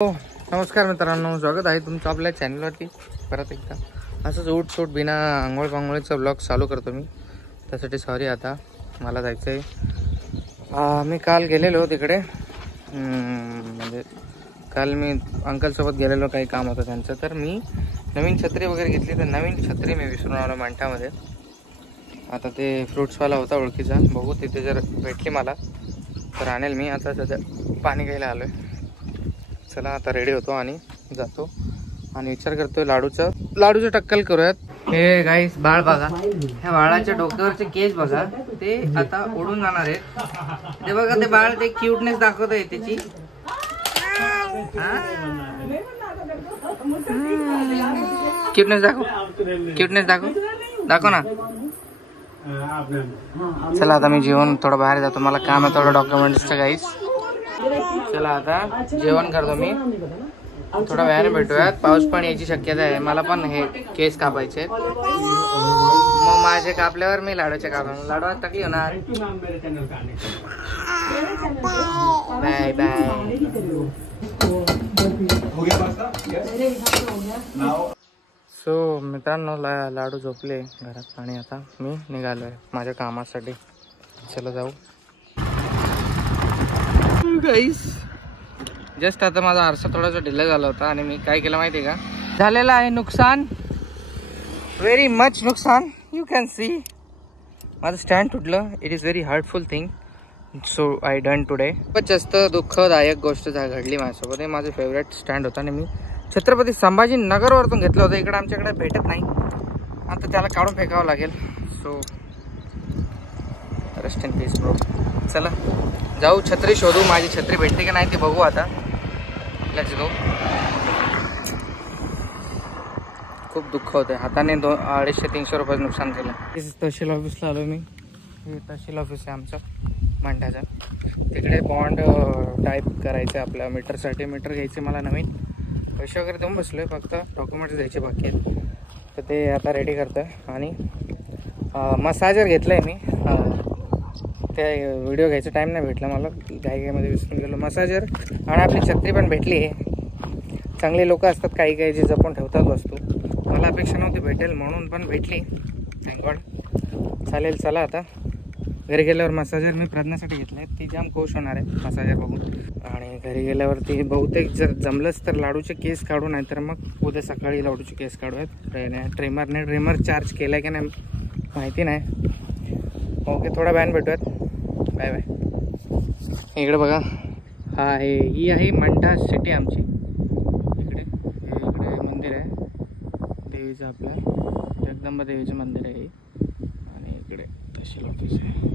हो नमस्कार मित्रांनो, स्वागत आहे तुमचं आपल्या चॅनलवरती परत एकदा. असंच उठ बिना आंघोळ पांघोळीचा ब्लॉग चालू करतो मी. त्यासाठी सॉरी, आता मला जायचं आहे. मी काल गेलेलो तिकडे, म्हणजे काल मी अंकलसोबत गेलेलो, काही काम होतं त्यांचं. तर मी नवीन छत्री वगैरे घेतली, तर नवीन छत्री मी विसरून आलो मांठामध्ये. आता ते फ्रुट्सवाला होता ओळखीचा, बघू तिथे जर भेटली मला तर आणेल मी. आता सध्या पाणी घ्यायला आलो आहे. चला आता रेडी होतो आणि जातो आणि विचार करतोय लाडूचं टक्कल करूयात. हे गाईस बाळ बघा, ह्या बाळाच्या डोक्यावरचे केस बघा, ते आता उडून जाणार आहेत. ते बघा, ते बाळ ते क्यूटनेस दाखवत आहे त्याची. क्यूटनेस दाखव ना. चला आता मी जेवण थोडं बाहेर जातो, मला काम आहे थोडं डॉक्युमेंट्सचं गाईस. चला आता जेवण करतो मी, थोडा वेळाने भेटूयात. पाऊस पण यायची शक्यता आहे. मला पण हे केस कापायचे, मग माझे कापल्यावर मी लाडूचे कापणार. लाडू आज टाकली होणार. Bye bye. सो मित्रांनो, लाडू झोपले घरात आणि आता मी निघालोय माझ्या कामासाठी. चला जाऊ गाईस. जस्ट आता माझा आरसा थोडासा डिले झाला होता आणि मी काय केलं माहिती आहे का, झालेला आहे नुकसान, व्हेरी मच नुकसान. यू कॅन सी माझं स्टँड तुटलं. It is very heartful thing, so I done today. खूपच जास्त दुःखदायक गोष्ट घडली माझ्यासोबत. हे माझं फेवरेट स्टँड होतं आणि मी छत्रपती संभाजीनगरवरतून घेतलं होतं. इकडे आमच्याकडे भेटत नाही, आता त्याला काढून फेकावं लागेल. So rest in peace bro. चला जाऊ, छत्री शोधू. माझी छत्री भेटते की नाही ते बघू आता. Let's go. खूप दुःख होते. हाताने 250-300 रुपये नुकसान केलं. तहसील ऑफिसला आलो मी. हे तहसील ऑफिस आहे आमचं मांड्याचं. तिकडे बॉन्ड टाईप करायचं आपल्या मीटरसाठी. मीटर घ्यायचे मला नवीन. पैसे वगैरे देऊन बसलो आहे, फक्त डॉक्युमेंट्स द्यायचे बाकी आहेत. तर ते आता रेडी करतो आहे. आणि मसाजर घेतलं आहे मी. ते व्हिडिओ घ्यायचा टाईम नाही भेटला मला, घाईमध्ये विसरून गेलो. मसाजर आणि आपली छत्री पण भेटली आहे. चांगले लोक असतात काही काही जे जपून ठेवतात वस्तू. मला अपेक्षा नव्हती भेटेल म्हणून, पण भेटली, थँक गॉड. चालेल, चला आता घरी गेल्यावर मसाजर मी प्रज्ञासाठी घेतलं आहे. ती जाम खुश होणार आहे मसाजर बघून. आणि घरी गेल्यावरती बहुतेक जर जमलंच तर लाडूचे केस काढू, नाही तर मग उद्या सकाळी लाडूचे केस काढूयात. ट्रिमर चार्ज केला आहे की नाही माहिती नाही. ओके, थोडा वेळाने भेटूयात. Bye bye. इकडे बघा, ही आहे मंठा सिटी आमची. इकडे मंदिर आहे देवीचं, आपलं जगदंबा देवीचं मंदिर आहे. आणि इकडे तहसील ऑफिस आहे.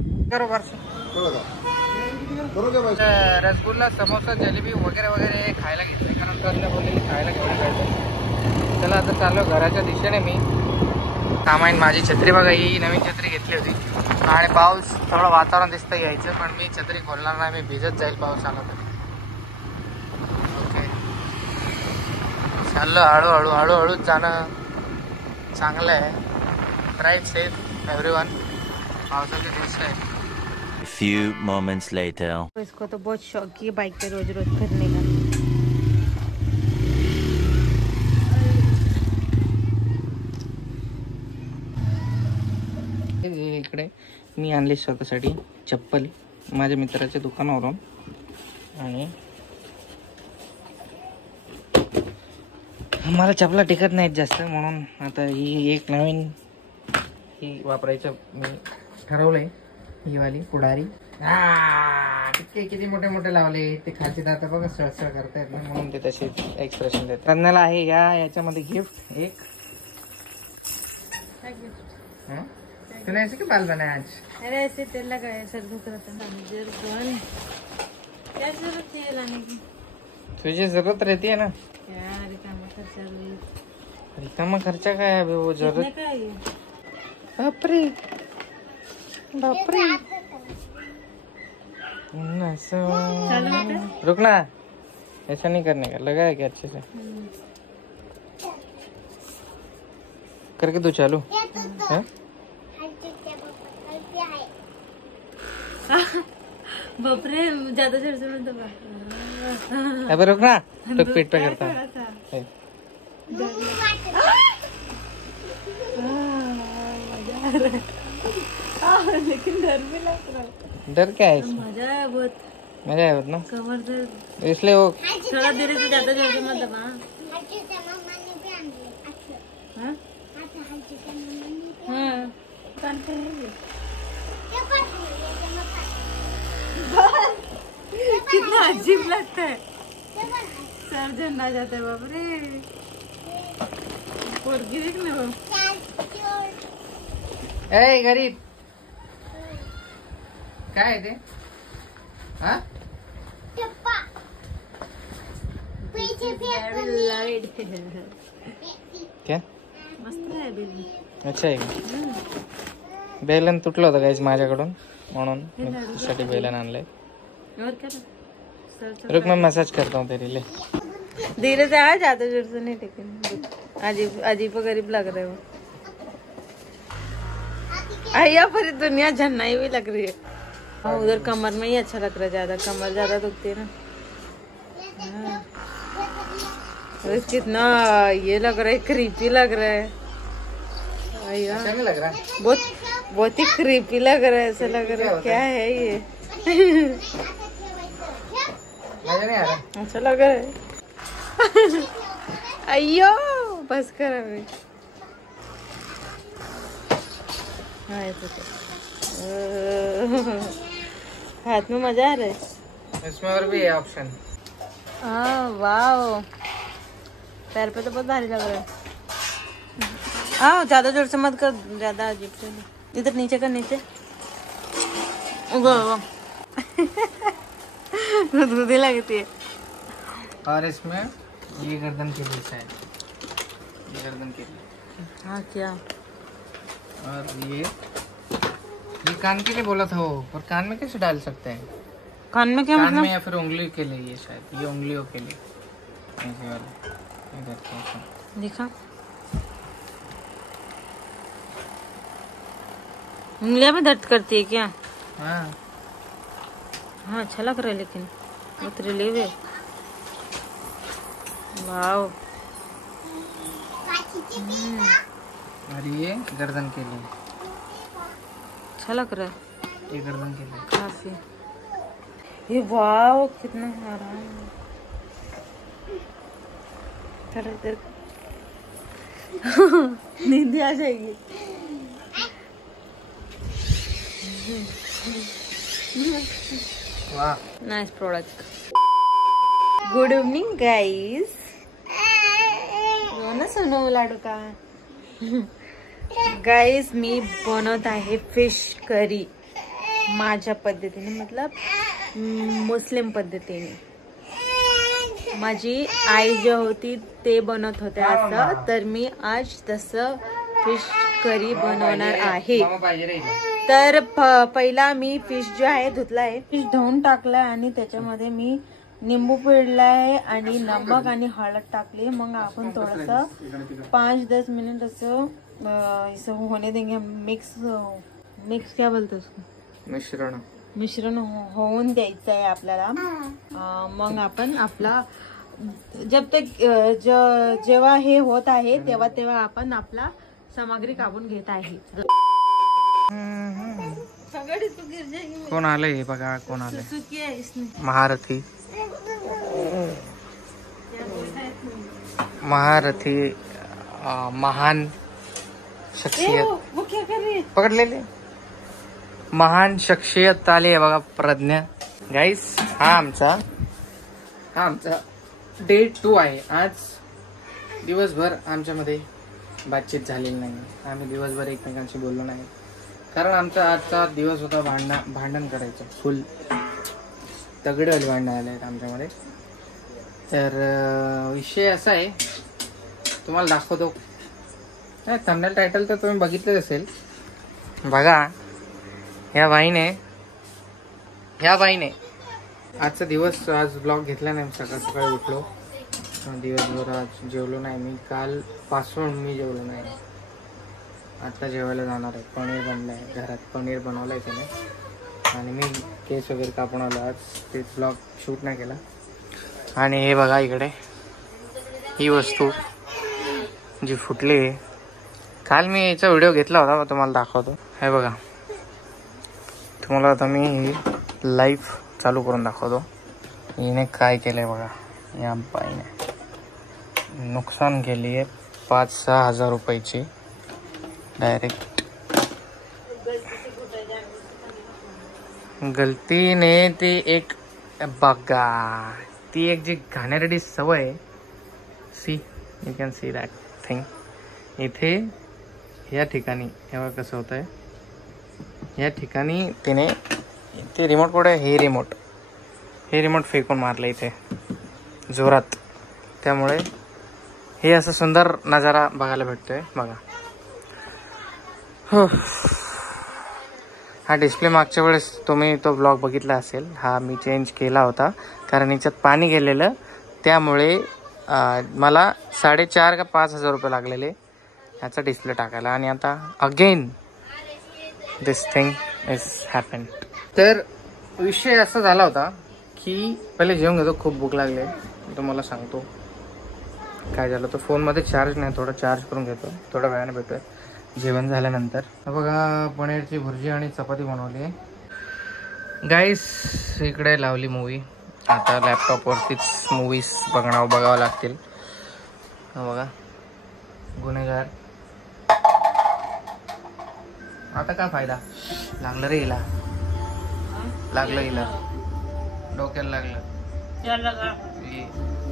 रसगुल्ला, समोसा, जलेबी वगैरे वगैरे खायला घेतले, कारण प्रज्ञा बोलली खायला घेऊन जायचं. चला आता चाललो घराच्या दिशेने मी. सामान माझी छत्री बघा, ही नवीन छत्री घेतली होती. आणि पाऊस थोडं वातावरण दिसतं यायचं, पण मी छत्री खोलणार नाही, मी भिजत जाईल पाऊस आला तर. ओके, चाललं हळूहळूच जाणं चांगलं आहे. Drive safe everyone. पावसाचे दिवस आहे. Few moments later. इसको तो बहुत शौक है बाइक पे रोज रोज करने का. इकडे मी आणली स्वतःसाठी चप्पल माझ्या मित्राच्या दुकानावरून. आणि मला चपला टिकत नाहीत जास्त, म्हणून आता ही एक नवीन ही वापरायचं मी ठरवलंय. ही वाली पुढारी. किती मोठे मोठे लावले, ते खालचे दात बघा सळसळ करतायत ना, म्हणून ते तसे एक्सप्रेशन देतात. प्रज्ञाला आहे याच्यामध्ये गिफ्ट एक. तूने ऐसे क्यों बाल बनाए आज? अरे ऐसे तेल लगाया, सर दुख रहा था. क्या जरूरत है लाने की? तुझे जरूरत रहती है ना यार, रिकामा खर्चा काय है वो जरूरत. क्या है? बापरे रुक ना, ऐसा नहीं करने का. लगाया क्या अच्छे से करके दो. चालू है. बापरे, ज्यादा जोर से मत दबा. अबे रुक ना, तो पीठ पे करता है। लेकिन डर भी लग रहा है। डर क्या है इसमें? मजा है बहुत। मजा है बहुत ना, कमर दर्द इसलिए वो थोड़ा धीरे से ज्यादा जोर से मत दबा। हाँ? हाँ। कितना अजीब लगता है, सर झंडा जाता है। बाप रे, पोरगी देख ना वो। ए गरीब काय आहे ते? हा लाइट क्या मस्त आहे बेबी। अच्छा आहे का? बेलन तुटलं होतं गाईज माझ्याकडून, म्हणून मी तुझ्यासाठी बेलन आणलंय। और क्या सर रुक मैं मसाज करता हूँ तेरे लिए। धीरे से आ, ज्यादा जोर से नहीं, लेकिन अजीब अजीब गरीब लग रहे हो। आया पूरी दुनिया झन्नाई भी लग रही है। हाँ, उधर कमर में ही अच्छा लग रहा है, ज्यादा कमर ज्यादा दुखती है ना। हाँ। और कितना ये लग रहा है, क्रीपी लग रहा है। आया अच्छा नहीं लग रहा है? बहुत बहुत ही क्रीपी लग रहा है, ऐसा लग रहा है क्या है ये। मजा नहीं आ रहा? अच्छा लग रहा है। अयो बस कर अभी। हाँ ऐसे तो। हाथ में मजा आ रहा है। इसमें और भी है ऑप्शन। हाँ वाओ, पैर पे तो बहुत भारी लग रहा है। हाँ ज्यादा जोर से मत कर, ज्यादा अजीब से। इधर नीचे कर, नीचे दूधी लगती है। और इसमें ये गर्दन के लिए शायद, ये गर्दन के लिए। हाँ क्या? और ये कान के लिए बोला था वो, पर कान में कैसे डाल सकते हैं? कान में क्या कान मतलब? में या फिर उंगली के लिए, ये शायद ये उंगलियों के लिए ऐसे वाला इधर के ऐसे। दिखा, उंगलियां भी दर्द करती है क्या? हाँ हाँ अच्छा लग रहा है, लेकिन बहुत रिलीव है। वाओ। और ये गर्दन के लिए, अच्छा लग रहा है ये गर्दन के लिए। काफी। ये वाओ कितना आराम है। थोड़ा देर नींद आ जाएगी। वाह nice product. Good evening guys. ना सोनू लाडू का गाईज, मी बनवत आहे फिश करी माझ्या पद्धतीने, मतलब मुस्लिम पद्धतीने। माझी आई जे होती ते बनवत होते असं, तर मी आज तसं फिश करी बनवणार आहे। तर पहिला मी फिश जो आहे धुतला आहे, फिश धुवून टाकलाय आणि त्याच्यामध्ये मी निंबू पिळलाय आणि नमक आणि हळद टाकली। मग आपण थोडस 5-10 मिनिट असं होने देंगे। मिक्स क्या बोलतो उसको, मिश्रण होऊन द्यायचं आहे आपल्याला। मग आपण आपला जब तक जेव्हा हे होत आहे तेव्हा आपण आपला सामग्री कापून घेत आहे। कोण आलंय हे बघा, कोण आलंय? सुकी आहे इसने। महारथी महारथी महान शख्सियत। वो क्या कर रही है? पकड लेले। महान शख्सियत आली आहे बघा, प्रज्ञा। गाईस हा आमचा डे 2 आहे। आज दिवसभर आमच्यामध्ये बातचीत झालेली नाही, आम्ही दिवसभर एकमेकांशी बोललो नाही, कारण आमचा आजचा दिवस होता भांडण करायचं। फुल तगडेवाले भांडण आले आहेत आमच्यामध्ये। तर विषय असा आहे, तुम्हाला दाखवतो। थंबनेल टायटल तर तुम्ही बघितलंच असेल। बघा ह्या बाईने आजचा दिवस, आज ब्लॉग घेतला नाही। सकाळी उठलो, दिवसभर आज जेवलो नाही मी। कालपासून मी जेवलो नाही। आता जेवायला जाणार आहे। पनीर बनलंय घरात, पनीर बनवलंय त्याने, आणि मी केस वगैरे कापून आलो आज। तेच ब्लॉग शूट नाही केला। आणि हे बघा इकडे ही वस्तू जी फुटली आहे, काल मी याचा व्हिडिओ घेतला होता, मग तुम्हाला दाखवतो. हे बघा, तुम्हाला आता मी लाईव्ह चालू करून दाखवतो. हिने काय केलंय बघा. या बाईने नुकसान केली आहे 5-6 हजार रुपयाची डायरेक्ट. गलतीने ती एक बघा, ती एक जी घाणेरडी सवय आहे. See, you can see that thing. इथे या ठिकाणी तेव्हा कसं होत आहे, या ठिकाणी तिने ते रिमोट कुठे, हे रिमोट फेकून मारलं इथे जोरात. त्यामुळे हे असं सुंदर नजारा बघायला भेटतोय बघा. हो, हा डिस्प्ले मागच्या वेळेस तुम्ही तो ब्लॉग बघितला असेल. हा मी चेंज केला होता कारण याच्यात पाणी गेलेलं, त्यामुळे मला 4.5 का 5 हजार रुपये लागलेले ह्याचा डिस्प्ले टाकायला. आणि आता again this thing is happen. तर विषय असा झाला होता की पहिले जेवण घेतो, खूप भूक लागली. तुम्हाला सांगतो काय झालं. तो फोनमध्ये चार्ज नाही, थोडा चार्ज करून घेतो, थोड्या वेळाने भेटतोय जेवण झाल्यानंतर. बघा, पनीरची भुर्जी आणि चपाती बनवली आहे गाईस. इकडे लावली मूवी. आता लॅपटॉपवरतीच मूवीज बघावं लागतील. बघा, गुन्हेगार. आता काय फायदा, लागलं रे हिला, लागलं हिला, डोक्याला लागलं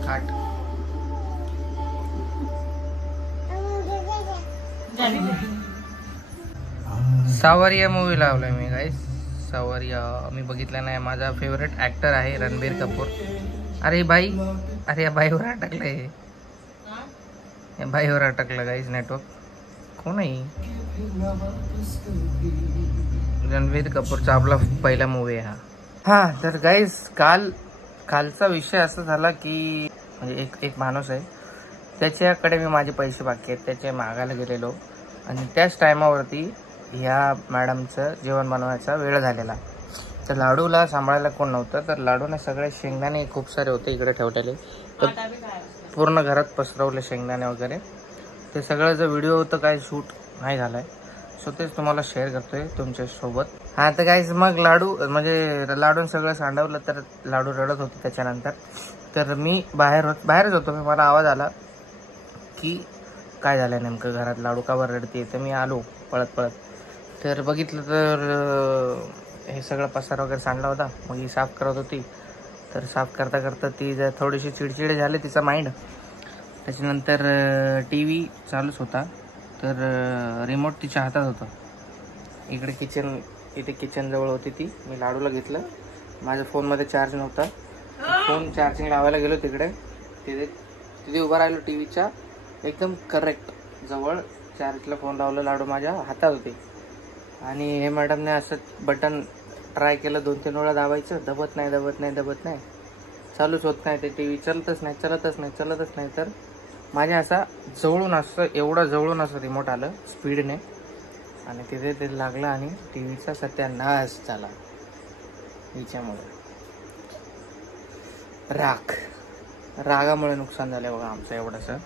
खाट. सावरिया मूवी लावलाय मी गाईस. सावरिया मी बघितला नाही. माझा फेवरेट ऍक्टर आहे रणबीर कपूर. अरे बाई, अरे या बाईवर अटकलंय, या बाईवर अटकलं गाईस नेटवर्क. कोण आहे? रणबीर कपूरचा आपला पहिला मूवी आहे हा. तर गाईस, कालचा विषय असा झाला की म्हणजे एक माणूस आहे, त्याच्याकडे मी माझे पैसे बाकी आहेत, त्याचे मागायला गेलेलो. आणि त्याच टायमावरती ह्या मॅडमचं जेवण बनवायचा वेळ झालेला. तर लाडूला सांभाळायला कोण नव्हतं, तर लाडूने सगळे शेंगदाणे खूप सारे होते इकडे ठेवलेले, तर पूर्ण घरात पसरवले शेंगदाणे वगैरे. ते सगळं जो व्हिडिओ होतं काय शूट नाही झालाय, सो तेच तुम्हाला शेअर करतोय तुमच्यासोबत. हा, तर काहीच मग लाडून सगळं सांडवलं, तर लाडू रडत होते त्याच्यानंतर. तर मी बाहेरच होतो. मला आवाज आला की काय झालं नेमकं घरात, लाडू का बरं रडते. तर मी आलो पळत. तर बघितलं तर हे सगळं पसार वगैरे सांडला होता. मग ही साफ करत होती. तर साफ करता ती थोडीशी चिडचिड झाली, तिचा माइंड. त्याच्यानंतर TV चालूच होता, तर रिमोट तिच्या हातात होतं. इकडे इथे किचनजवळ होती ती. मी लाडूला घेतलं. माझ्या फोनमध्ये चार्ज नव्हता. फोन चार्जिंग लावायला गेलो तिथे उभा राहिलो टीव्हीच्या एकदम करेक्ट जवळ. चार्जला फोन लावलं, लाडू माझ्या हातात होते. आणि हे मॅडमने असं बटन ट्राय केलं, 2-3 वेळा दाबायचं, दबत नाही, चालूच होत नाही. ते TV चलतच नाही. तर माझ्या असा एवढा जवळून असं रिमोट आलं स्पीडने, आणि तिथे ते लागलं आणि टीव्हीचा सत्यानाश झाला हिच्यामुळे. रागामुळे नुकसान झालं बघा आमचं एवढंसं.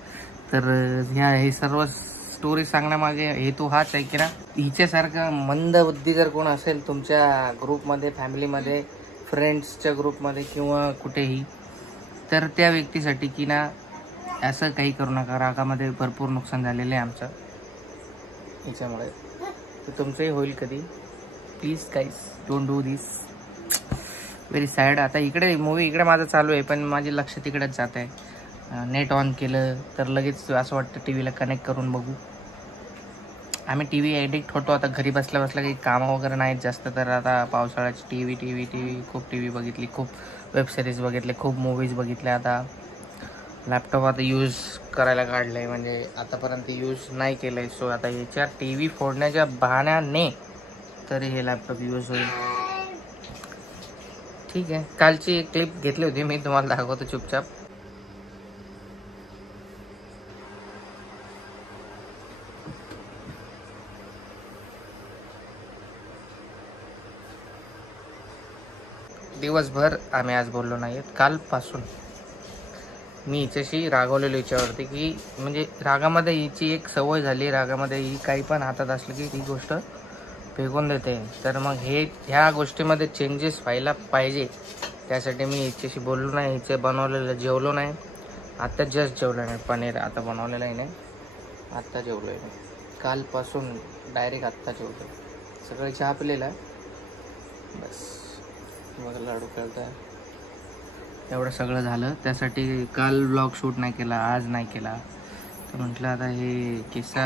तर हे सर्व स्टोरी सांगण्यामागे हेतू हाच आहे की ना, हिच्यासारखं मंद बुद्धी जर कोण असेल तुमच्या ग्रुपमध्ये, फॅमिलीमध्ये, फ्रेंड्सच्या ग्रुपमध्ये किंवा कुठेही, तर त्या व्यक्तीसाठी की ना असं काही करू नका. रागामध्ये भरपूर नुकसान झालेलं आहे आमचं याच्यामुळे. तर तुमचंही होईल कधी. Please guys, don't do this. Very sad. आता इकडे मूवी माझं चालू आहे, पण माझे लक्ष तिकडेच जात आहे. नेट ऑन केलं तर लगेच असं वाटतं टीव्हीला कनेक्ट करून बघू. आम्ही TV ॲडिक्ट होतो. आता घरी बसल्या काही कामं वगैरे नाहीत जास्त, तर आता पावसाळ्याची TV खूप TV बघितली, खूप वेबसिरीज बघितले, खूप मूवीज बघितल्या. आता लॅपटॉप आता यूज करायला काढलं आहे, म्हणजे आतापर्यंत यूज नाही केलं आहे. सो आता याच्या TV फोडण्याच्या बहाण्याने तरी हे लॅपटॉप यूज होईल. ठीक आहे, कालची एक क्लिप घेतली होती मी, तुम्हाला दाखवतो चुपचाप. दिवसभर आम्ही आज बोललो नाहीत, कालपासून मी हिच्याशी रागवलेलो हिच्यावरती की म्हणजे रागामध्ये हिची एक सवय झाली, रागामध्ये ही काही पण हातात असलं की ती गोष्ट फेकून देते. तर मग ह्या गोष्टीमध्ये चेंजेस व्हायला पाहिजे, त्यासाठी मी हिच्याशी बोललो नाही. हिचे बनवलेलं जेवलो नाही, आत्ता जस्ट जेवलं नाही. पनीर आता बनवलेलं आहे नाही, आत्ता जेवलो आहे. कालपासून डायरेक्ट आत्ता जेवलो. सगळं चहा पिलेला आहे बस. मग लाडू खेळत आहे. एवढं सगळं झालं त्यासाठी काल व्लॉग शूट नाही केला, आज नाही केला. तर म्हटलं आता हे किस्सा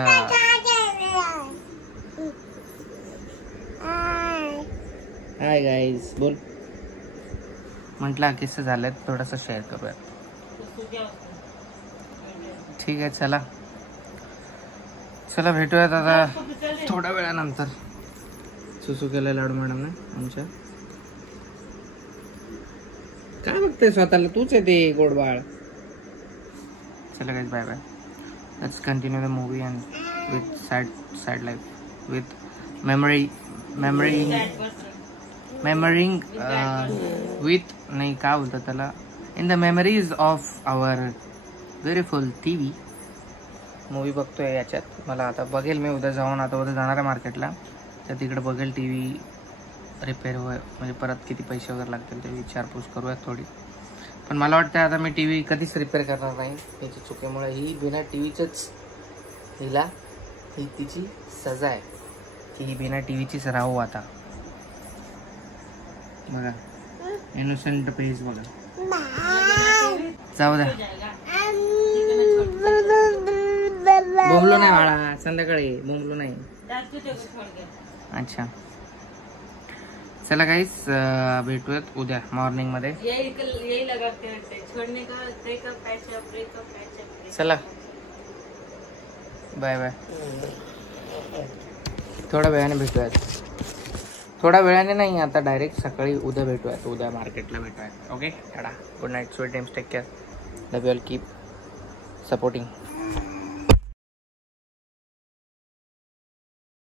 हाय गाईज बोल, म्हटलं किस्सा झालाय थोडासा शेअर करूया. ठीक आहे, चला भेटूयात आता थोड्या वेळानंतर. सुसू केलं लाडू मॅडमने आमच्या. काय बघते स्वतःला, तूच आहे ते गोडबाळ. चला guys, bye bye. Let's continue the movie and with sad life with memoring with नाही काय बोलतात त्याला, in the memories of our beautiful TV. Movie बघतोय याच्यात. मला आता बघेल मी उद्या जाऊन, आता उद्या जाणार आहे मार्केटला, तर तिकडे बघेल TV रिपेअर म्हणजे परत किती पैसे वगैरे लागतील ते विचारपूस करूयात थोडी. पण मला वाटतं आता मी TV कधीच रिपेअर करणार नाही याची चुकीमुळे. ही बिना TVचंच हिला ही तिची सजा आहे की ही बिना TVचीच राहू. आता बघा इनोसेंट फेस बघा. जाऊ द्या, बोंबलो नाही बाळा, संध्याकाळी बोंबलो नाही. अच्छा चला गाईस, भेटूयात उद्या मॉर्निंग मध्ये. चला बाय बाय. थोड्या वेळाने भेटूयात. थोड्या वेळाने नाही, आता डायरेक्ट सकाळी उद्या भेटूयात. उद्या मार्केटला भेटूयात. ओके, टाटा, good night, sweet dreams, take care, love you all, keep supporting.